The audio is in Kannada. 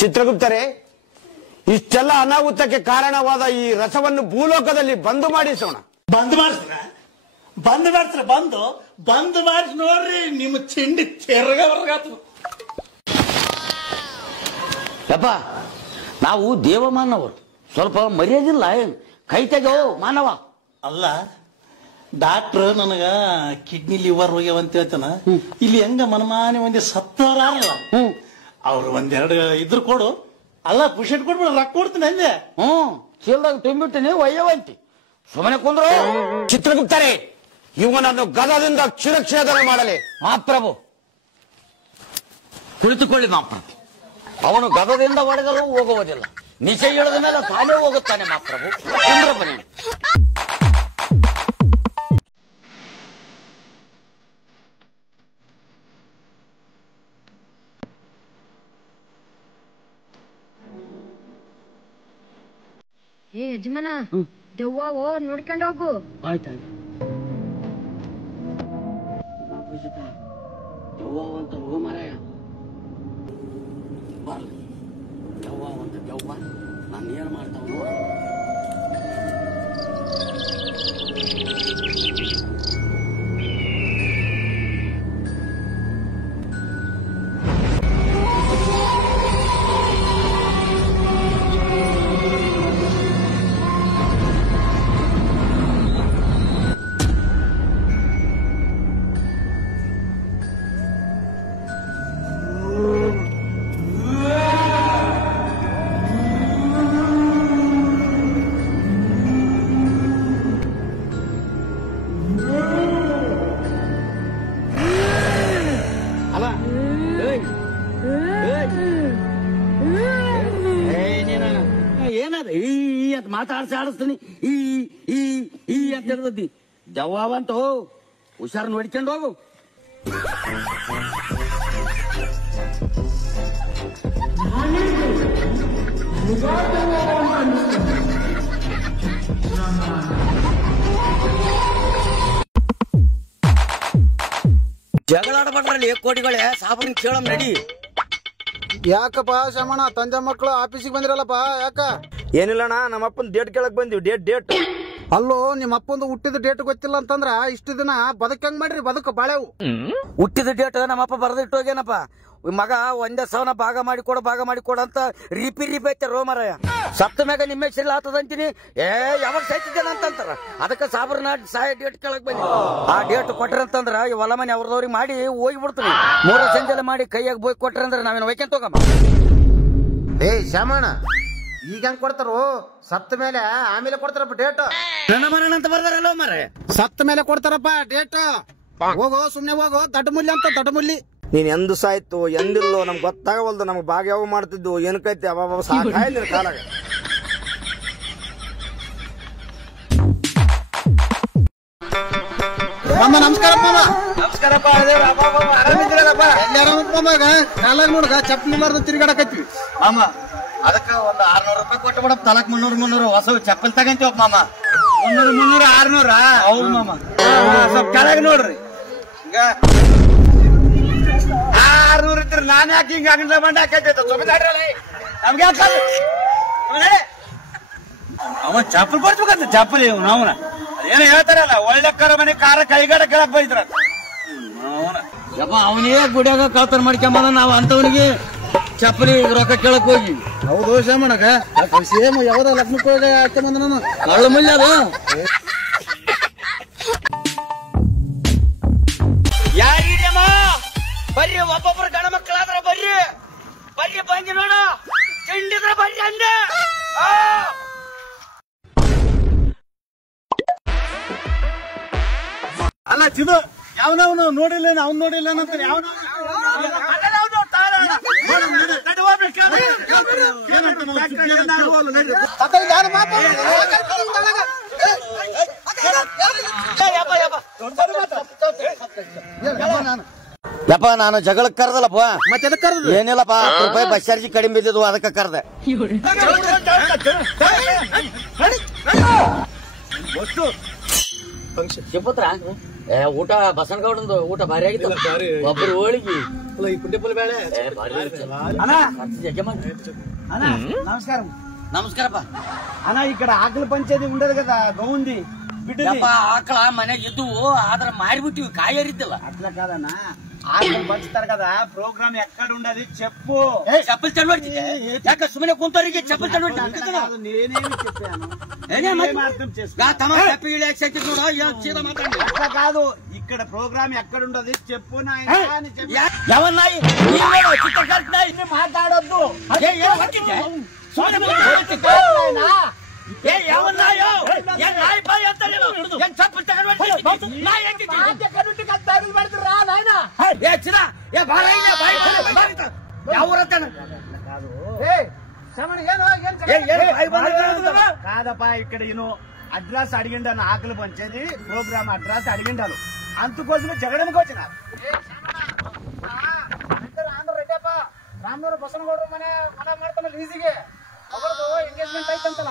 ಚಿತ್ರಗುಪ್ತರೇ, ಇಷ್ಟೆಲ್ಲ ಅನಾಹುತಕ್ಕೆ ಕಾರಣವಾದ ಈ ರಸವನ್ನು ಭೂಲೋಕದಲ್ಲಿ ಬಂದ್ ಮಾಡಿಸೋಣ. ಬಂದ್ ಮಾಡಿಸ್ರ ಬಂದ್ ಮಾಡಿಸಿ ನೋಡ್ರಿ, ನಿಮ್ಮ ಚಿಂಡಿ ತೆರಗವರ್ಗಾತು. ಯಪ್ಪ, ನಾವು ದೇವಮಾನವರು, ಸ್ವಲ್ಪ ಮರ್ಯಾದಿಲ್ಲ. ಕೈ ತೆಗೋ ಮಾನವ. ಅಲ್ಲ, ಡಾಕ್ಟ್ರ್ ನನಗ ಕಿಡ್ನಿ ಲಿವರ್ ಹೋಗ್ಯಾವಂತ ಹೇಳ್ತಾನ. ಇಲ್ಲಿ ಹೆಂಗ ಮನಮಾನಿ ಒಂದೇ ಸತ್ತವರಲ್ಲ, ಅವ್ರು ಒಂದೆರಡು ಇದ್ರು ಕೊಡು. ಅಲ್ಲ, ಪುಷೆಟ್ ಕೊಡ್ಬಿಡ, ರೊಕ್ಕ ಕೊಡ್ತೀನಿ ಅಂದೆ. ಚೀಲ್ದಾಗ ತುಂಬಿಟ್ಟಿನಿ, ಒಯ್ಯವಂತಿ. ಸುಮ್ಮನೆ ಕುಂದ್ರು. ಚಿತ್ರಗುಪ್ತರೇ, ಇವನನ್ನು ಗದದಿಂದ ಶಿರಚ್ಛೇದನ ಮಾಡಲಿ. ಮಹಾಪ್ರಭು ಕುಳಿತುಕೊಳ್ಳಿ ಮಹಾಪ್ರಭು. ಅವನು ಗದದಿಂದ ಹೊಡೆದರೂ ಹೋಗುವುದಿಲ್ಲ, ನಿಚ ಇಳಿದ ಮೇಲೆ ತಾನೇ ಹೋಗುತ್ತಾನೆ ಮಹಾಪ್ರಭು. ಚಂದ್ರಪ್ಪನೇ ಯಜಮಾನ, ದೆವ್ವ ನೋಡ್ಕೊಂಡು ಹೋಗು. ಆಯ್ತಾಯ್ತು. ದೆವ್ವ ಅಂತ ಹೋಗು ಮಾರಾಯ. ಬರ್ಲಿ ದೆವ್ವ ಅಂತ ದೆವ್ವ, ನಾನು ಏನ್ ಮಾಡ್ತಾವ ನೋಡ. ಏನದ ಈ ಅಂತ ಮಾತಾಡ್ಸಿ ಆಡಿಸ್ತೀನಿ. ಈ ಅಂತ ಹೇಳ್ತತಿ. ದೆವ್ವಂತೂ ಹುಷಾರ್ ನೋಡ್ಕೊಂಡು ಹೋಗು. ಜಗಳಾಡಬಾರ್ದ್ರಲ್ಲಿ ಕೋಟಿಗಳೇ, ಸಾಬ್ರನ್ ಕೇಳಮ್ ನಡಿ. ಯಾಕಪ್ಪ ಶಮಣ, ತಂದೆ ಮಕ್ಕಳು ಆಫೀಸಿಗೆ ಬಂದಿರಲ್ಲಪ್ಪ, ಯಾಕ? ಏನಿಲ್ಲಣ್ಣ, ನಮ್ಮಪ್ಪನ ಡೇಟ್ ಕೇಳಕ್ ಬಂದಿವಿ. ಡೇಟ್ ಅಲ್ಲೋ, ನಿಮ್ಮ ಅಪ್ಪಂದು ಹುಟ್ಟಿದ ಡೇಟ್ ಗೊತ್ತಿಲ್ಲ ಅಂತಂದ್ರ ಇಷ್ಟು ದಿನ ಬದುಕಂಗ್ ಮಾಡ್ರಿ, ಬದುಕು ಬಾಳೆವು. ಹುಟ್ಟಿದ ಡೇಟ್ ನಮ್ಮಪ್ಪ ಬರೆದಿಟ್ಟೋಗೇನಪ್ಪ. ಮಗ ಒಂದೇ ಸವನ ಭಾಗ ಮಾಡಿಕೊಡ ಅಂತ ರಿಪಿ ಐತೆ ರೋಮರಾಯ. ಸತ್ತ ಮ್ಯಾಗ ನಿಮ್ಮ ಹೆಸರಿಲ್ಲ ಆತದಂತೀನಿ. ಯಾವಾಗ ಸೈತಿದ್ದೇನ ಅಂತಂತಾರ. ಅದಕ್ಕೆ ಸಾಬ್ರನ ಸಾಯ ಡೇಟ್ ಕೇಳಕ್ ಬಂದಿ. ಆ ಡೇಟ್ ಕೊಟ್ರಂತಂದ್ರ ಈ ಹೊಲ ಮನೆ ಅವ್ರದವ್ರಿಗೆ ಮಾಡಿ ಹೋಗಿ ಬಿಡ್ತೀನಿ. 3 ಸಂಜೆ ಮಾಡಿ ಕೈಯಾಗ ಬೋಯ್ ಕೊಟ್ರಂದ್ರ ನಾವೇನು ವೈಕಂತ ಹೋಗಮ್ಮ. ಶಮಣ, ಈಗ ಹೆಂಗ್ ಕೊಡ್ತಾರೋ? ಸತ್ತ ಮೇಲೆ ಆಮೇಲೆ ಕೊಡ್ತಾರಪ್ಪ ಡೇಟ್. ನನ್ನ ಮರಣ ಅಂತ ಬರ್ದಾರಲ್ಲ ಮಾರಾಯ. ಸತ್ತ ಮೇಲೆ ಕೊಡ್ತಾರಪ್ಪ ಡೇಟ್. ಹೋಗೋ, ಸುಮ್ನೆ ಹೋಗೋ. ದಡ್ಡಮುಲ್ಲಿ ಅಂತ ದಡ್ಡಮುಲ್ಲಿ. ನೀನ್ ಎಂದು ಸಾಯ್ತು ಎಂದಿಲ್ಲೋ ನಮ್ಗೆ ಗೊತ್ತಾಗವಲ್ದು. ನಮ್ಗೆ ಭಾಗ ಯಾವ ಮಾಡ್ತಿದ್ದು ಏನಕ್ಕೈತಿ ಅವ ಸಾಕಾಯ್ತು ಕಾಲಾಗ. ನಮಸ್ಕಾರಪ್ಪ. ನಮಸ್ಕಾರಪ್ಪ. ಆರಾಮಿದ್ದೀರಲ್ಲಪ್ಪ? ಕಾಲಾಗ ನೋಡ್ಗ ಚಪ್ಪಲಿ ಮಾರ್ದ ತಿರ್ಗಾಡಕತ್ತೀವಿ ಮಾಮ. ಅದಕ್ಕ ಒಂದು 600 ರೂಪಾಯಿ ಕೊಟ್ಟು ಬಿಡಪ್ಪ. ತಲಕ್ 300 ಹೊಸ ಚಪ್ಪಲ್ ತಗಂತೀವಪ್ಪ ಮಾಮ. 300 600? ಹೌದು ಮಾಮ. ಸ್ವಲ್ಪ ಕೆಳಗೆ ನೋಡ್ರಿ. ಈಗ 600 ಇದ್ರೆ ನಾನು ಯಾಕೆ ಹಿಂಗ ಅಂಗಡಿ ಬಂಡ ಹಾಕೈತೆ? ನಮ್ಗೆ ಅವ ಚಪ್ಪಲ್ ಕೊಡ್ಬೇಕಂತ. ಚಪ್ಪಲಿ ನಾವನ ಏನೋ ಹೇಳ್ತಾರಲ್ಲ, ಒಳ್ಳೆ ಕರ ಮನೆ ಕಾರ ಕೈಗಾಡ ಕೇಳಕ್ ಬೈದ್ರ. ಯಪ್ಪ, ಅವನೇ ಗುಡಿಯಾಗ ಕಳ್ತನ ಮಾಡ್ಕೊಂಬಂದ. ನಾವು ಅಂತವನಿಗೆ ಚಪ್ಪಲಿ ರೊಕ್ಕ ಕೇಳಕ್ ಹೋಗಿ. ಹೌದು ಶಮಣಗ, ಸೇಮ್ ಯಾವ್ದ ಲಗ್ನಕ್ಕೆ ಹೋಗಿ ಹಾಕೊಂಬಂದ ನಾನು. ಕಳ್ಳ ಮುಲ್ಲ ಅದು. ಯಾರಿಗಮ್ಮ ಬರ್ರಿ, ಒಬ್ಬೊಬ್ರು ಗಣ ಮಕ್ಕಳಾದ್ರ ಬರ್ರಿ ಬಂದಿ ನೋಡ. ತಿಂಡಿದ್ರ ಬರ್ರಿ ಅಂದೆ. ಅಲ್ಲ ಚಿದು, ಯಾವನವನು ನೋಡಿಲ್ಲ, ಅವ್ನು ನೋಡಿಲ್ಲ ಅಂತ ಯಾವನ ಯಪ್ಪ, ನಾನು ಜಗಳಕ್ಕೆ ಕರ್ದಲ್ಲಪ್ಪ. ಮತ್ತೆ ಕರ್ದ ಏನಿಲ್ಲಪ್ಪ, 10 ರೂಪಾಯಿ ಬಸ್ ಚಾರ್ಜ್ ಕಡಿಮೆ ಬಿದ್ದಿದ್ವು, ಅದಕ್ಕೆ ಕರ್ದೆ. ಶಿವಪುತ್ರ ಊಟ ಬಸನಗೌಡಂದು ಊಟ ಭಾರಿ ಆಗಿತ್ತು. ಒಬ್ಬರು ಹೋಳಿಗೆ ಈ ಪುಂಡಿಪುಲ್ ಬೇಳೆ నమస్కారం ನಮಸ್ಕಾರಪ್ಪ. అన్న ఇక్కడ ఆకలి పంచేది ఉండదు కదా గౌంది ಯಪ್ಪ ಆಕಳ ಮನೆಗೆ ಇದ್ದುವು ಆದ್ರ ಮಾರಿಬಿಟ್ಟಿವಿ ಕಾಯರಿದ್ದಿಲ್ಲ. అట్లా కాదన్నా ఆకలి పంచుతారు కదా ప్రోగ్రామ్ ఎక్కడ ఉండదు చెప్పు. ಚಪ್ಪಲ್ ಚಲ್ವಡ್ತಿದ್ದೆ ಯಾಕ ಸುಮ್ಮನೆ ಕುಂತವರಿಗೆ ಚಪ್ಪಲ್ ಚಲ್ವಡ್ತಿ నేనేమి చెప్పాను అర్థం చేసుకో. అట్లా కాదు ఇక్కడ ప్రోగ్రామ్ ఎక్కడ ఉండదు చెప్పు నాయన అని చెప్పి మాట్లాడొద్దు. కాదప్పా ఇక్కడ ఈయన అడ్రస్ అడిగిండాను ఆకలి పంచేది ప్రోగ్రామ్ అడ్రస్ అడిగిండాను అందుకోసమే జగడమికి వచ్చిన రెడ్డప్ప ರಾಮನೂರು ಬಸನಗೌಡರು ಮನೆ ಮಾಡ್ತಾನೆ ಲೀಸಿಗೆ ಎಂಗೇಜ್ಮೆಂಟ್ ಆಯ್ತಂತಲ್ಲ.